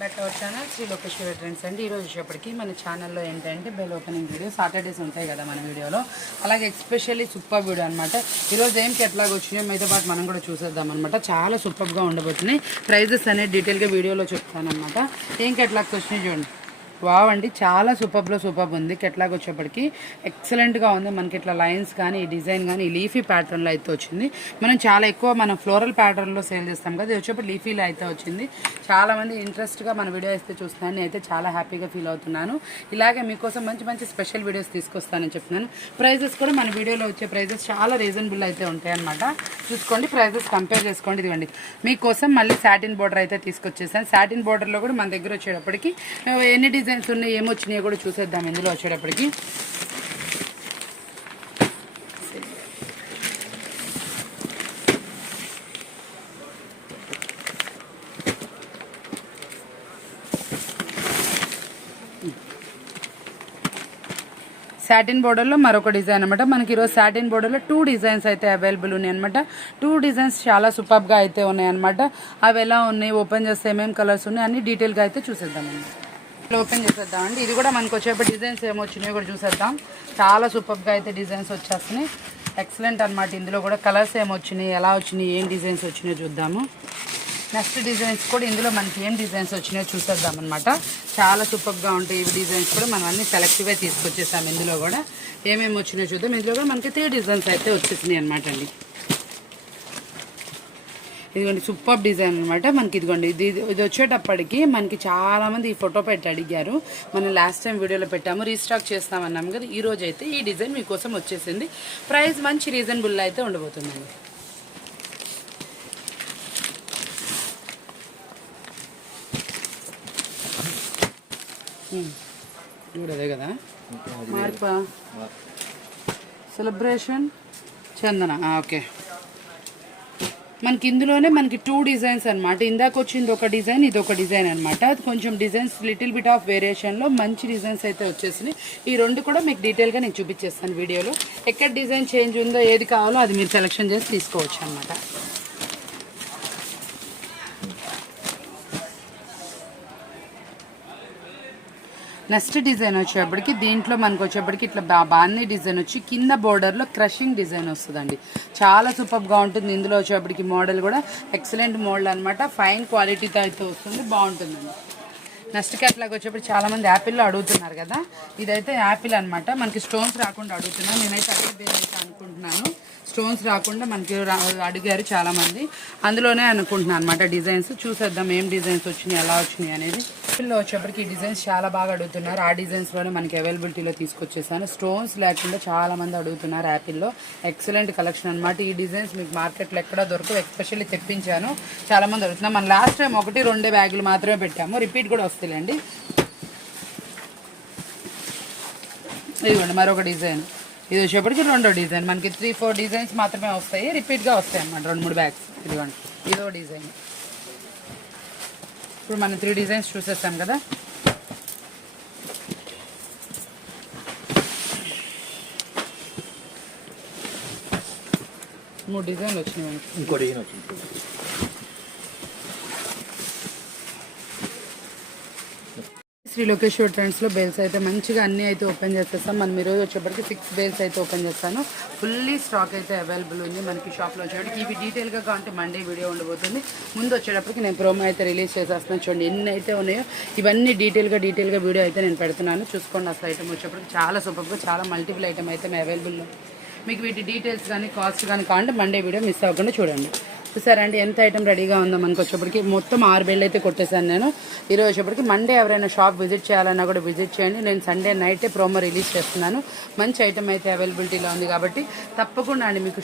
Back our channel Sri Lokeshwari trends అండి. ఈరోజు వచ్చేప్పటికి మన ఛానల్లో ఏంటంటే బెల్ ఓపెనింగ్ వీడియో సాటర్డేస్ ఉంటాయి కదా మన వీడియోలో, అలాగే ఎస్పెషల్లీ సూపర్ వీడియో అనమాట. ఈరోజు ఏం ఎట్లాగ వచ్చినాయో మీతో పాటు మనం కూడా చూసేద్దాం అనమాట. చాలా సూపర్గా ఉండబోతున్నాయి. ప్రైజెస్ అనేది డీటెయిల్గా వీడియోలో చెప్తాను అనమాట. ఏం ఎట్లాగ వచ్చినాయి చూడండి. వావ్ అండి, చాలా సూపర్లో సూపర్ ఉంది. కెట్లాగ్ వచ్చేప్పటికి ఎక్సలెంట్గా ఉంది. మనకి ఇట్లా లైన్స్ కానీ ఈ డిజైన్ కానీ ఈ లీఫీ ప్యాటర్న్లో అయితే వచ్చింది. మనం చాలా ఎక్కువ మనం ఫ్లోరల్ ప్యాటర్న్లో సేల్ చేస్తాం కదా, ఇది వచ్చేప్పుడు లీఫీలో అయితే వచ్చింది. చాలామంది ఇంట్రెస్ట్గా మన వీడియో అయితే చూస్తున్నాను. నేనైతే చాలా హ్యాపీగా ఫీల్ అవుతున్నాను. ఇలాగే మీకోసం మంచి మంచి స్పెషల్ వీడియోస్ తీసుకొస్తానని చెప్తున్నాను. ప్రైజెస్ కూడా మన వీడియోలో వచ్చే ప్రైజెస్ చాలా రీజనబుల్ అయితే ఉంటాయి అనమాట. చూసుకోండి, ప్రైజెస్ కంపేర్ చేసుకోండి. ఇదిగోండి మీకోసం మళ్ళీ సాటిన్ బోర్డర్ అయితే తీసుకొచ్చేసాను. సాటిన్ బోర్డర్లో కూడా మన దగ్గర వచ్చేటప్పటికి ఎన్ని డిజైన్స్ ఉన్నాయి, ఏమొచ్చినాయో కూడా చూసేద్దాం. ఇందులో వచ్చేటప్పటికి సాటిన్ బోర్డర్లో మరొక డిజైన్ అనమాట. మనకి ఈరోజు సాటిన్ బోర్డర్లో 2 డిజైన్స్ అయితే అవైలబుల్ ఉన్నాయి అనమాట. 2 డిజైన్స్ చాలా సూపర్గా అయితే ఉన్నాయి అనమాట. అవి ఎలా ఉన్నాయి, ఓపెన్ చేస్తే ఏమేమి కలర్స్ ఉన్నాయి అన్ని డీటెయిల్గా అయితే చూసేద్దామండి. ఓపెన్ చేసేద్దామండి. ఇది కూడా మనకు వచ్చేప్పుడు డిజైన్స్ ఏమొచ్చినాయో కూడా చూసేద్దాం. చాలా సూపర్గా అయితే డిజైన్స్ వచ్చేస్తున్నాయి. ఎక్సలెంట్ అనమాట. ఇందులో కూడా కలర్స్ ఏమొచ్చినాయి, ఎలా వచ్చినాయి, ఏం డిజైన్స్ వచ్చినాయో చూద్దాము. నెక్స్ట్ డిజైన్స్ కూడా ఇందులో మనకి ఏం డిజైన్స్ వచ్చినాయో చూసేద్దాం అనమాట. చాలా సూపర్గా ఉంటాయి ఇవి డిజైన్స్ కూడా. మనం అన్ని సెలెక్టివ్గా తీసుకొచ్చేసాం. ఇందులో కూడా ఏమేమి వచ్చినాయో చూద్దాం. ఇందులో కూడా మనకి 3 డిజైన్స్ అయితే వచ్చేసినాయి అనమాట అండి. ఇదిగోండి సూపర్ డిజైన్ అనమాట. మనకి ఇదిగోండి ఇది వచ్చేటప్పటికి మనకి చాలామంది ఈ ఫోటో పెట్టి అడిగారు. మనం లాస్ట్ టైం వీడియోలో పెట్టాము, రీస్టాక్ చేస్తామన్నాము కదా. ఈ రోజు అయితే ఈ డిజైన్ మీకోసం వచ్చేసింది. ప్రైస్ మంచి రీజనబుల్ అయితే ఉండబోతుందండి. అదే కదా మార్పా సెలబ్రేషన్ చందన. ఓకే, మనకి ఇందులోనే మనకి 2 డిజైన్స్ అనమాట. ఇందాక వచ్చింది ఒక డిజైన్, ఇది ఒక డిజైన్ అనమాట. అది కొంచెం డిజైన్స్ లిటిల్ బిట్ ఆఫ్ వేరియేషన్లో మంచి డిజైన్స్ అయితే వచ్చేసినాయి. ఈ 2 కూడా మీకు డీటెయిల్గా నేను చూపించేస్తాను వీడియోలో. ఎక్కడ డిజైన్ చేంజ్ ఉందో, ఏది కావాలో అది మీరు సెలెక్షన్ చేసి తీసుకోవచ్చు అనమాట. నెక్స్ట్ డిజైన్ వచ్చేప్పటికి దీంట్లో మనకు వచ్చేప్పటికి ఇట్లా బాన్నీ డిజైన్ వచ్చి కింద బోర్డర్లో క్రషింగ్ డిజైన్ వస్తుందండి. చాలా సూపర్గా ఉంటుంది. ఇందులో వచ్చేప్పటికి మోడల్ కూడా ఎక్సలెంట్ మోడల్ అనమాట. ఫైన్ క్వాలిటీతో అయితే వస్తుంది, బాగుంటుందండి. నెక్స్ట్ క్యాట్లాగ్ వచ్చేప్పుడు చాలామంది యాపిల్లో అడుగుతున్నారు కదా. ఇదైతే యాపిల్ అనమాట. మనకి స్టోన్స్ రాకుండా అడుగుతున్నాను. నేనైతే అదే పేరు అయితే అనుకుంటున్నాను. స్టోన్స్ రాకుండా మనకి అడిగారు చాలామంది, అందులోనే అనుకుంటున్నాను అనమాట. డిజైన్స్ చూసేద్దాం ఏం డిజైన్స్ వచ్చినాయి, ఎలా వచ్చినాయి అనేది. యాపిల్లో వచ్చేప్పటికి ఈ డిజైన్స్ చాలా బాగా అడుగుతున్నారు. ఆ డిజైన్స్లోనే మనకి అవైలబిలిటీలో తీసుకొచ్చేసాను. స్టోన్స్ లేకుండా చాలామంది అడుగుతున్నారు యాపిల్లో. ఎక్సలెంట్ కలెక్షన్ అనమాట. ఈ డిజైన్స్ మీకు మార్కెట్లో ఎక్కడా దొరకవు. ఎస్పెషల్లీ తెప్పించాను, చాలామంది అడుగుతున్నారు. మనం లాస్ట్ టైం 1-2 బ్యాగులు మాత్రమే పెట్టాము, రిపీట్ కూడా వస్తాయండి. ఇదిగోండి మరొక డిజైన్. ఇది వచ్చేప్పటికి 2వ డిజైన్. మనకి 3-4 డిజైన్స్ మాత్రమే వస్తాయి, రిపీట్గా వస్తాయి అన్నమాట. 2-3 బ్యాగ్స్. ఇదిగోండి ఇదో డిజైన్. ఇప్పుడు మనం 3 డిజైన్స్ చూసేస్తాం కదా. మూడు డిజైన్లు వచ్చినాయి మనకి. ఇంకో డిజైన్ వచ్చింది. శ్రీ లోకేశ్వర్ ట్రెండ్స్లో బేల్స్ అయితే మంచిగా అన్నీ అయితే ఓపెన్ చేసేస్తాం. మనం ఈరోజు వచ్చేప్పటికి 6 బేల్స్ అయితే ఓపెన్ చేస్తాను. ఫుల్లీ స్టాక్ అయితే అవైలబుల్ ఉంది మనకి షాప్లో. వచ్చేప్పటికి ఇవి డీటెయిల్గా కావాలంటే మండే వీడియో ఉండబోతుంది. ముందు వచ్చేటప్పటికి నేను ప్రోమో అయితే రిలీజ్ చేసేస్తున్నాను. చూడండి ఎన్ని అయితే ఉన్నాయో ఇవన్నీ డీటెయిల్గా వీడియో అయితే నేను పెడుతున్నాను. చూసుకోండి. అసలు ఐటమ్ వచ్చేప్పటికి చాలా సూపర్గా చాలా మల్టిపుల్ ఐటమ్ అయితే అవైలబుల్లో. మీకు వీటి డీటెయిల్స్ కానీ కాస్ట్ కానీ కావాలంటే మండే వీడియో మిస్ అవ్వకుండా చూడండి. చూసారండి ఎంత ఐటమ్ రెడీగా ఉందో మనకు. వచ్చేప్పటికి మొత్తం 6 బేళ్ళు అయితే కొట్టేశాను నేను. ఈరోజు వచ్చేప్పటికి మండే ఎవరైనా షాప్ విజిట్ చేయాలన్నా కూడా విజిట్ చేయండి. నేను సండే నైటే ప్రోమో రిలీజ్ చేస్తున్నాను. మంచి ఐటమ్ అయితే అవైలబిలిటీలో ఉంది కాబట్టి తప్పకుండా అండి మీకు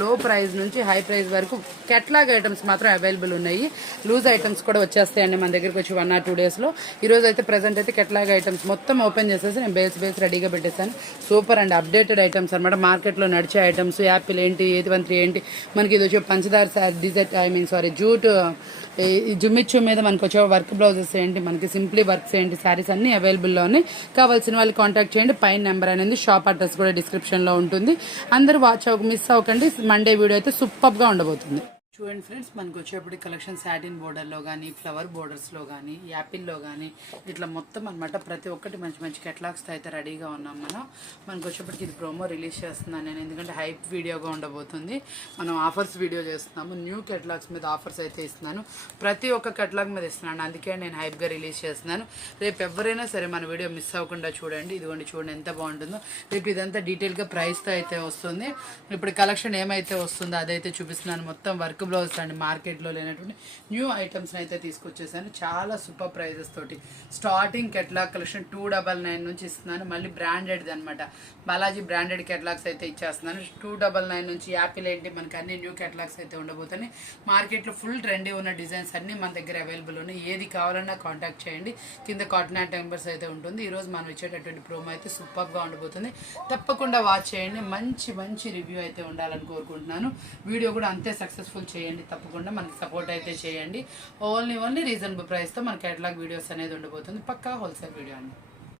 లో ప్రైస్ నుంచి హై ప్రైస్ వరకు కెట్లాగ్ ఐటమ్స్ మాత్రం అవైలబుల్ ఉన్నాయి. లూజ్ ఐటమ్స్ కూడా వచ్చేస్తాయండి మన దగ్గరికి వచ్చి 1 or 2 డేస్లో. ఈరోజు అయితే ప్రజెంట్ అయితే కెట్లాగ్ ఐటమ్స్ మొత్తం ఓపెన్ చేసేసి నేను బేస్ రెడీగా పెట్టేశాను. సూపర్ అండి, అప్డేటెడ్ ఐటమ్స్ అనమాట. మార్కెట్లో నడిచే ఐటమ్స్. యాపిల్ ఏంటి, A13 ఏంటి, మనకి ఇది వచ్చి పంచదార డిజైన్ జూట్ జుమ్మిచ్చు మీద మనకు వచ్చే వర్క్ బ్లౌజెస్ ఏంటి, మనకి సింప్లీ వర్క్స్ ఏంటి, శారీస్ అన్ని అవైలబుల్లో ఉన్నాయి. కావాల్సిన వాళ్ళు కాంటాక్ట్ చేయండి. పైన నెంబర్ అనేది, షాప్ అడ్రస్ కూడా డిస్క్రిప్షన్లో ఉంటుంది. అందరూ మిస్ అవ్వకండి. మండే వీడియో అయితే సూపర్గా ఉండబోతుంది. చూడండి ఫ్రెండ్స్, మనకు వచ్చేప్పటికి కలెక్షన్ సాటిన్ బోర్డర్లో కానీ, ఫ్లవర్ బోర్డర్స్లో కానీ, యాపిల్లో కానీ ఇట్లా మొత్తం అనమాట ప్రతి ఒక్కటి మంచి మంచి కెటలాగ్స్తో అయితే రెడీగా ఉన్నాం మనకు వచ్చేప్పటికి ఇది ప్రోమో రిలీజ్ చేస్తున్నాను నేను, ఎందుకంటే హైప్ వీడియోగా ఉండబోతుంది. మనం ఆఫర్స్ వీడియో చేస్తున్నాము, న్యూ కెటలాగ్స్ మీద ఆఫర్స్ అయితే ఇస్తున్నాను, ప్రతి ఒక్క కెటలాగ్ మీద ఇస్తున్నాను, అందుకే నేను హైప్గా రిలీజ్ చేస్తున్నాను. రేపు ఎవరైనా సరే మన వీడియో మిస్ అవ్వకుండా చూడండి. ఇదిగోండి చూడండి ఎంత బాగుంటుందో. రేపు ఇదంతా డీటెయిల్గా ప్రైస్తో అయితే వస్తుంది. ఇప్పుడు కలెక్షన్ ఏమైతే వస్తుందో అదైతే చూపిస్తున్నాను. మొత్తం వర్క్ బ్లౌజ్ అండి, మార్కెట్లో లేనటువంటి న్యూ ఐటమ్స్ని అయితే తీసుకొచ్చేసాను చాలా సూపర్ ప్రైజెస్ తోటి. స్టార్టింగ్ కెటలాగ్ కలెక్షన్ 299 నుంచి ఇస్తున్నాను. మళ్ళీ బ్రాండెడ్ది అనమాట, బాలాజీ బ్రాండెడ్ కెటలాగ్స్ అయితే ఇచ్చేస్తున్నాను. 299 నుంచి యాపిల్ ఏంటి మనకి అన్ని న్యూ కెటలాగ్స్ అయితే ఉండబోతున్నాయి. మార్కెట్లో ఫుల్ ట్రెండీ ఉన్న డిజైన్స్ అన్నీ మన దగ్గర అవైలబుల్ ఉన్నాయి. ఏది కావాలన్నా కాంటాక్ట్ చేయండి, కింద కాంటాక్ట్ నెంబర్స్ అయితే ఉంటుంది. ఈరోజు మనం ఇచ్చేటటువంటి ప్రోమో అయితే సూపర్గా ఉండబోతుంది, తప్పకుండా వాచ్ చేయండి. మంచి మంచి రివ్యూ అయితే ఉండాలని కోరుకుంటున్నాను. వీడియో కూడా అంతే సక్సెస్ఫుల్ చేయండి, తప్పకుండా మనకి సపోర్ట్ అయితే చేయండి. ఓన్లీ రీజనబుల్ ప్రైస్తో మన కేటలాగ్ వీడియోస్ అనేది ఉండబోతుంది. పక్కా హోల్సేల్ వీడియో అండి.